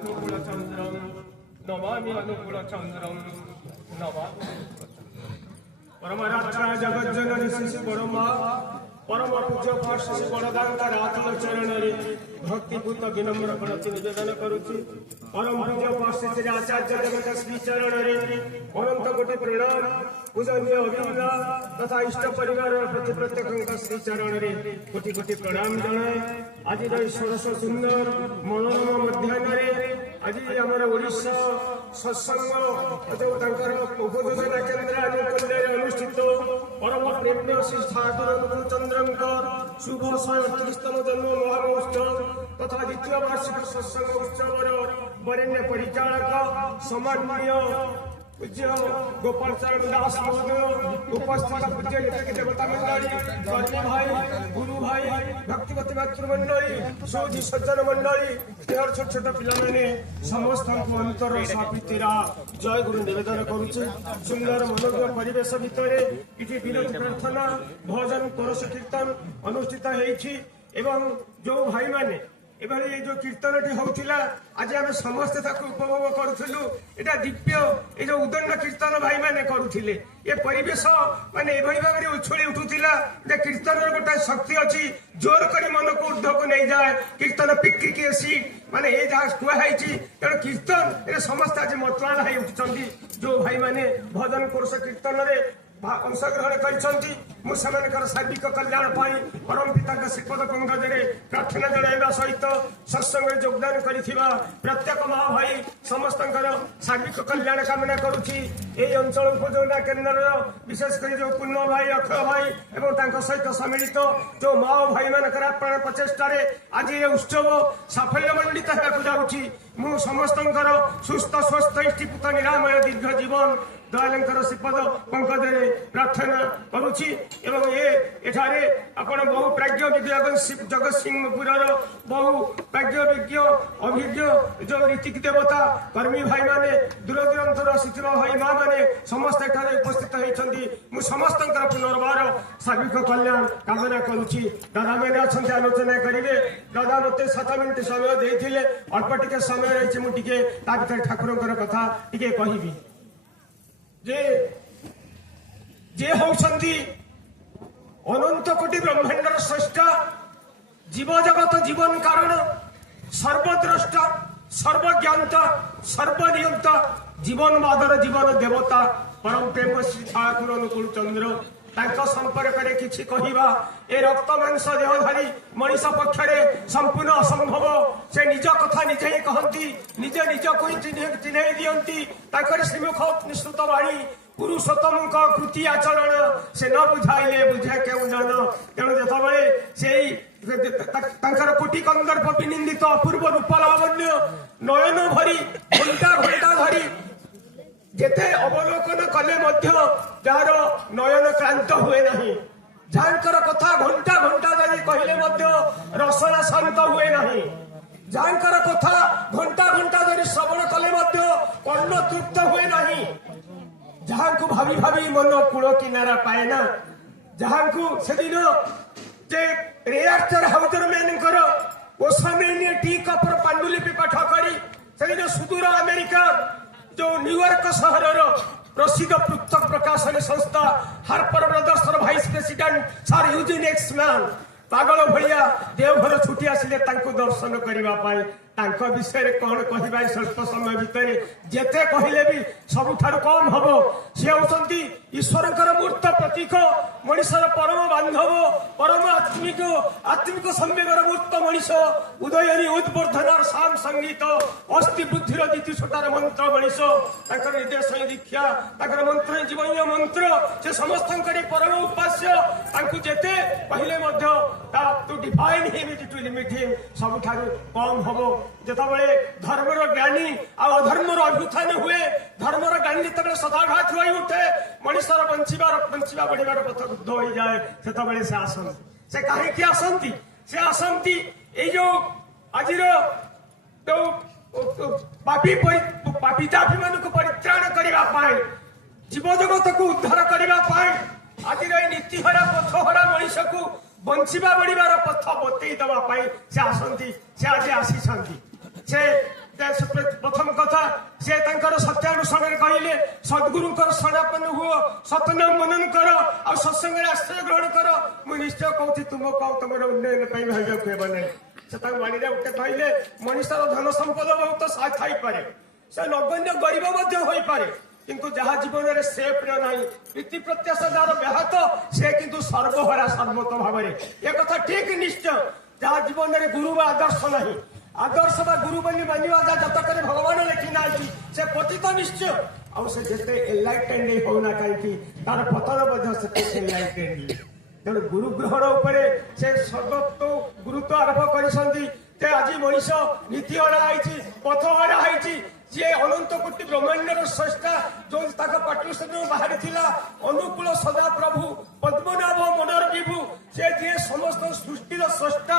अनुकूलचंद्रम नमामि अनुकूलचंद्रम नमामि। परमरात्रा जगज्जननी शिशु परमा परम पूज्य श्री बड़दांकर आत्म चरण भक्तिपूत विनम्र प्रति निवेदन करुच्ची। परम पूज्य श्री आचार्य जगत श्री चरण अनंत कोटि प्रणाम पूजनीय अभिनंदन तथा इष्ट परिवार प्रति प्रत्येक श्री चरण कोटि कोटि प्रणाम जनाए। आज षोड़श सुंदर मनोरम मध्याह्न आज आमर ओडिशा सत्संग जो उपयोजना केन्द्र अनुकूल अनुष्ठित परम प्रेम्य श्री ठाकुर अनुकूलचंद्र शुभ 138तम जन्म महामहोत्सव तथा द्वितीय वार्षिक सत्संग उत्सव वरेण्य परिचालक सम्माननीय पूज्य गोपाल चरण दास महोदय उपस्थित पूज्य नेता देवता मंडली कर्मी भाई गुरु भाई भक्तिगत मातृमंडली सौधी सज्जन मंडली स्नेहर छोट छोट पिलाने समस्त अंतर सापितीरा जय गुरु निवेदन करुचे। सुंदर मनोज्ञ परिवेश भितर इति विनती प्रार्थना भजन कोरस कीर्तन अनुष्ठित होइछि एवं जो भाई माने एभली जो कीर्तन होता आज आम समस्ते उपभोग करूँ। एटा दिव्य ये जो उदंड कीर्तन भाई मैंने करुले ये परिवेश माने एभली भाव में उछली उठूला कीर्तन गोटे शक्ति अच्छी जोर कर मन को ऊर्ध को नहीं जाए कीर्तन पिक्रिक एसी माने ये जहाँ कहई तेणु कीर्तन ये समस्त आज मतवाला हो उठुंट जो भाई मैंने भजन कोरस कीर्तन अंशग्रहण कर सार्विक कल्याण परम पिता श्रीपद पंकज प्रार्थना जनाइबा सहित सत्संग योगदान करिथिबा प्रत्येक माँ भाई समस्त सार्विक कल्याण कामना करुछि। एई अंचल उपयोजना केन्द्र विशेषकर जो पुण्य भाई अक्षय भाई एवं सहित सम्मिलित जो माँ भाई मानकर प्राण प्रचेष्टार आज ये उत्सव साफल्य मंडित होगा जाऊँगी। मु समस्त सुस्थ स्वस्थ इष्टिपुत निरामय दीर्घ जीवन दयालंकर श्रीपद पंकज प्रार्थना करुछि। एवं ये एठारे आपण बहु प्राज्ञ विद्या जगत सिंहपुर बहु प्राज्ञ विज्ञ अभिज्ञ जो रीतिक देवता कर्मी भाई माने दूर दूरांतर शिथिल भाई माँ मैंने समस्त एठारे उपस्थित होती मु समस्त पुनर्बार सार्विक कल्याण कामना करुछि। दादा मैंने अच्छा आलोचना करेंगे दादा मत 7 मिनिट समय देते अल्प टे समय रही मुझे ठाकुर कथा टे कहबी जे होउछंती अनंत कोटि ब्रह्मांडर स्रष्टा जीव जगत जीवन कारण सर्वद्रष्टा सर्वज्ञाता सर्वनियंता जीवन मादर जीवन देवता परम प्रेम श्री ठाकुर अनुकूल चंद्र संपर्क में किसी कहवा ए रक्त मांस देहधारी मनीष पक्षरे संपूर्ण असंभव से निज कथा निजे ही कहती निजे निज को चिन्ह दियंती श्रीमुख निश्रुत वाणी पुरुषोत्तम कृति आचरण से न बुझाइले बुझे क्यों जान। तेणु जो कोटि कंदर्प विनिंदित अपूर्व रूप लावण्य नयन भरी घंटा घंटा धरी जेते अवलोकन कले जार नयन क्लांत हुए नहीं जाकर कथा घंटा घंटा धरी कहले रसना शांत हुए नहीं जाकर कथा घंटा घंटा धरी श्रवण कले कर्ण तृप्त हुए नहीं जहाँ को भावी भावी मन कूल किनारा पाए ना जहाँ को से दिन जे रिएक्टर हाउजर मैनकर ओसामेनिया टी कपर पांडुलिपि पाठ करी से दिन सुदूर अमेरिका जो न्यूयॉर्क सहर प्रसिद्ध पुस्तक प्रकाशन संस्था Harper Brothers vice president sir Eugene Exman पागल भाया देवघर छुट्टी आसिले दर्शन करने विषय कौन कह स्वल्प समय भितर जेते कहले भी सबुठार कम हम सी होती ईश्वर मूर्त प्रतीक मनीषर परम बांधव परम आत्मिक संवेगर मूर्त मनीष उदयनी उद्वर्धनार साम संगीत अस्थि बुद्धिर दितिशोटार मंत्र मनीष निर्देश दीक्षा मंत्र जीवनीय मंत्र से समस्त परम उपास्य जेते कहले to define him to limit him सबुठार कम हम जितेबाला धर्मर ज्ञानी अधर्मर अभ्युत्थान हुए धर्मर ज्ञानी जिते सदाघात रही उठे मनीषर बंचा बढ़िबार पथ रुद्ध हो जाए से से आसती से कहीं आसती से आसती जो आज पापी जाति मान परित्राण करने जीव जगत को उद्धार करने आज नीतिहरा पथहरा मनीष को बंचा बढ़िबार पथ बतई देवाई से आसती से आज आसी से प्रथम कथा से सत्यानुसरण कहले सद्गुरुंकर शरणापन्न हुओ सतनाम मनन कर और सत्संग आश्रय ग्रहण कर मु निश्चय कहूँ तुमको तुम उन्नयन भाई ना से बाणी उठे कहले मनुष्यर धन संपद बहुत थाई पारे से नगण्य गरीब हो पारे किंतु जहाँ जीवन में से प्रिय ना प्रीति प्रत्याशा जार व्याहत से किंतु सर्वहरा सर्वत भाव में ये कथा ठीक निश्चय जहाँ जीवन में गुरु व आदर्श नहीं आदर्श बा गुरु बनी मानिवा जतक भगवान लिखी ना से पतित निश्चय और से जिते एनलाइटेंड होना कहीं तार पतन से एनलाइटेंड तेणु गुरु ग्रहण उपरे से सर्वतो गुरुत्व आरोप कर आज मनीष नीति हरा पथ हरा जे अनंत कोटि ब्रह्मांडर स्रष्टा जो पाटु बाहरी अनुकूल सदा प्रभु पद्मनाभ मनर विभु से जी समस्त सृष्टिर स्रष्टा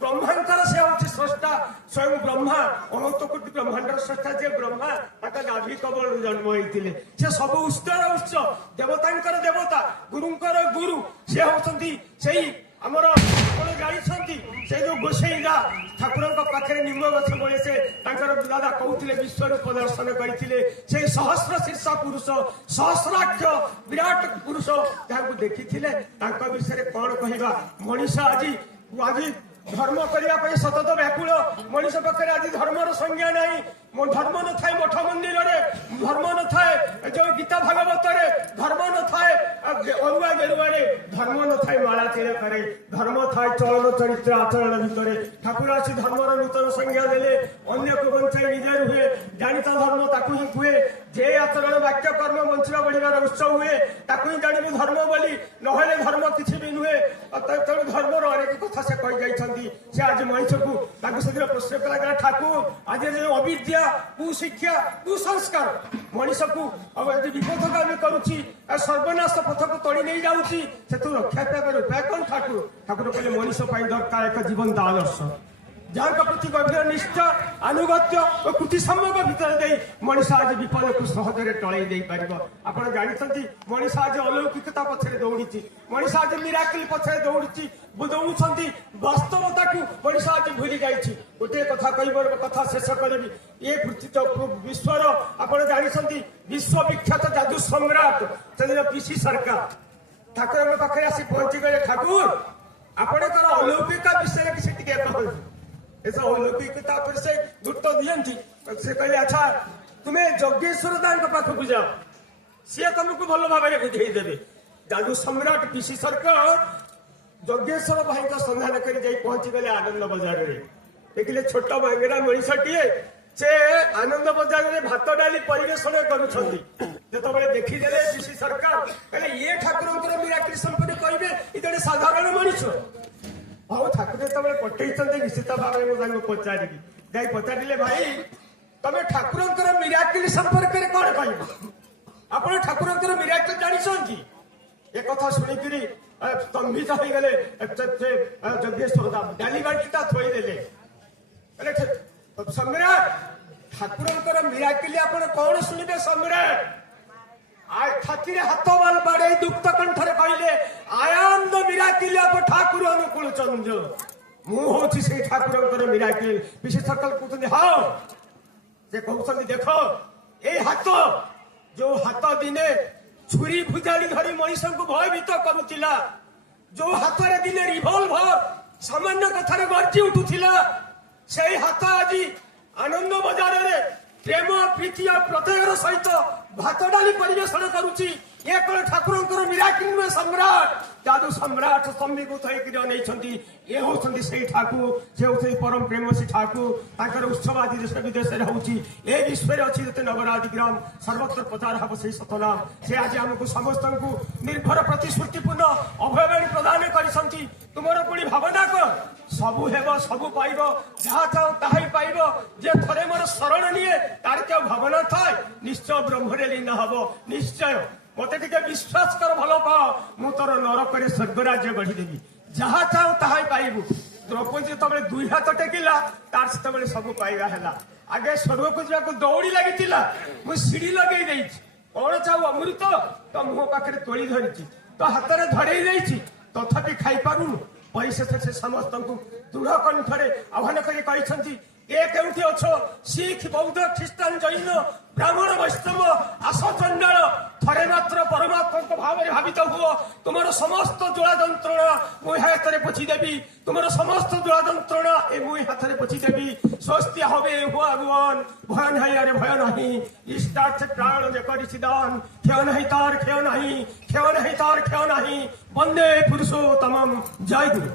ब्रह्मांडर से हूँ स्रष्टा स्वयं ब्रह्मा अनंत कोटि ब्रह्मांडर स्रष्टा जे ब्रह्मा गाधी कबल जन्म होते से सब उत्सर उत्स देवता देवता गुरुंकर गुरु से होती से आमर जानी से जो गोसाईदा ठाकुर पाखे निम्न गछ बड़े से दादा कहते विश्व प्रदर्शन करते से सहस्र शीर्ष पुरुष सहस्राक्ष विराट पुरुष जहाँ देखी विषय कौन कहवा मनीष आज आज धर्म करने सतत व्याकुल मनीष पाखे आज धर्मर संज्ञा ना धर्म न थाए मठ मंदिर धर्म न थाए जो गीता भागवत धर्म न थाए अरुआ गेरुआ धर्म न थाए माला तिलक धर्म थाए चलन चरित्र आचरण भितर ठाकुर आसी धर्मर नूतन संज्ञा देले अन्य को बंचाई निजे रुहे जानिता धर्म ताकू ही हुए जे आचरण वाक्य कर्म बंचा बढ़िबार उत्सव हुए ताकू ही जानिबु धर्म बोली नहले धर्म किछि भी नुहे तेणु धर्मर अनेक कथा से कही जाइछन्ती से आज मनीष को ताकू से प्रश्न कला ठाकुर आज जो अविद्या कुशिक्षा कुसंस्कार मनीष को विपदगामी करुच्ची सर्वनाश पथ को तड़ी नहीं जाऊँगी से रक्षा पाइबार उपाय कौन ठाकुर ठाकुर कहले मनीष दरकार एक जीवन आदर्श जहाँ प्रति गभीर निष्ठा आनुगत्य और कुटिसम्यक भितर दे मनीष आज विपद को सहजरे टल दे पार आप जानते मनीष आज अलौकिकता पछरे दौड़ी मनीष आज मिराकिल पछरे दौड़ी दौड़ वास्तवता को मनीष आज भूली जाइए गोटे कथा कह कथा शेष करी ये विश्वर आप जानते विश्व विख्यात जादू सम्राट से पीसी सरकार ठाकुर पाखे आसी पहुंची गए ठाकुर आपणकर अलौकिक विषय किसी टे कहूँ ऐसा अलौकिकता पर से गुरुत्व दियंती से कहले अच्छा तुम्हें जगेश्वर दान पाखक जाओ सी तुमको भल भाव में बुझेदेवे जादू सम्राट पीसी सरकार जगेश्वर भाई का संधान कर पहुंची गले आनंद बजार में देखिले छोट बांगेरा मनीषटीए से आनंद बजार में भात डाली परिवेशन करुँच देखीदे पीसी सरकार कहले ये ठाकुर मिराकिल संपत्ति कहे ये जड़े साधारण मनीष हाँ ठाकुर जो पठे निश्चित भाव में पचारि जाई पचारे भाई तुम ठाकुर मिराकिल संपर्क में कौन कह आप ठाकुर मिराकिल जानते एक कथा शुणिकी स्तंभित हो गले जगेश्वर डाली बाटीटा थोदेले सम्राट ठाकुर मिराकिल आप कौन शुणे सम्राट छाती हाथ बाल बाड़े दुक्त कंठरे कहले आयाम द मिराकिल ऑफ ठाकुर अनुकूल चंद्र मुझे से ठाकुर मिराकिल विशेष सकल कहते हाँ से कहते देख ये हाथ जो हाथ दिने छुरी भुजाली धरी मनीष को भयभीत करुला जो हाथ में दिने रिभल्वर सामान्य कथार गर्जी उठुला से हाथ आज आनंद बजार में प्रेम प्रीति और प्रत्ययर सहित भात डाली परिवेशन करुच्ची ये कौन ठाकुर मिराकिल सम्राट जादू सम्राट स्तंभीभूत होती ये होती से ठाकुर से होती परम प्रेमसी ठाकुर उत्सव आदि देश विदेश होती ये विश्व अच्छी जो नगरादि ग्राम सर्वत्र प्रचार हम से सतनाम से आज आमको समस्त को निर्भर प्रतिश्रुतिपूर्ण अभयवाणी प्रदान कर तुमर पुणी भावना कर सबू हेब सबू पाइब जहाँ चाहो ताही पाइब जे थरे मोर शरण निये तार क्या भावना थाए निश्चय ब्रह्मरे लीन हम निश्चय मत विश्वास कर भल पा मु तोर नरक स्वर्गराज्य गढ़ीदेवी जहाँ चाहो ताही पाइबू द्रौपदी जो दुई हाथ टेकिला तार से सब पाइबा है आगे स्वर्ग को जाक दौड़ी लगी मुझे सीढ़ी लगे कौन चाहू अमृत तो मुह पाखे तोली धरी तो हाथ में धरे तथापि खाई पारुनु परिशेष से समस्त को दृढ़ कंठरे आह्वान कर কে কেଉঠি অছ শিখ বৌদ্ধ খ্রিস্টান জৈন ব্রাহ্মণ বৈষ্ণব আস চণ্ডাଳ থরে মাত্র পরমাত্মক ভাবে ভাবিত হুଅ তোমার সমস্ত জোড়া যন্ত্রণা মুই হাତରେ পୋଛି দেবি তোমার সমস্ত জোড়া যন্ত্রণা এ মুই হাତରେ পୋছি দেবি স্বস্তি হবে ভগবান ভয় নাই আরে ভয় নাহি ইষ্টার্থ প্রাণ যে করিছি দান খেয় নাহি তার খেয় নাহি খেয় নাহি তার খেয় নাহি বন্দে পুরুষোত্তমম জয় গুরু।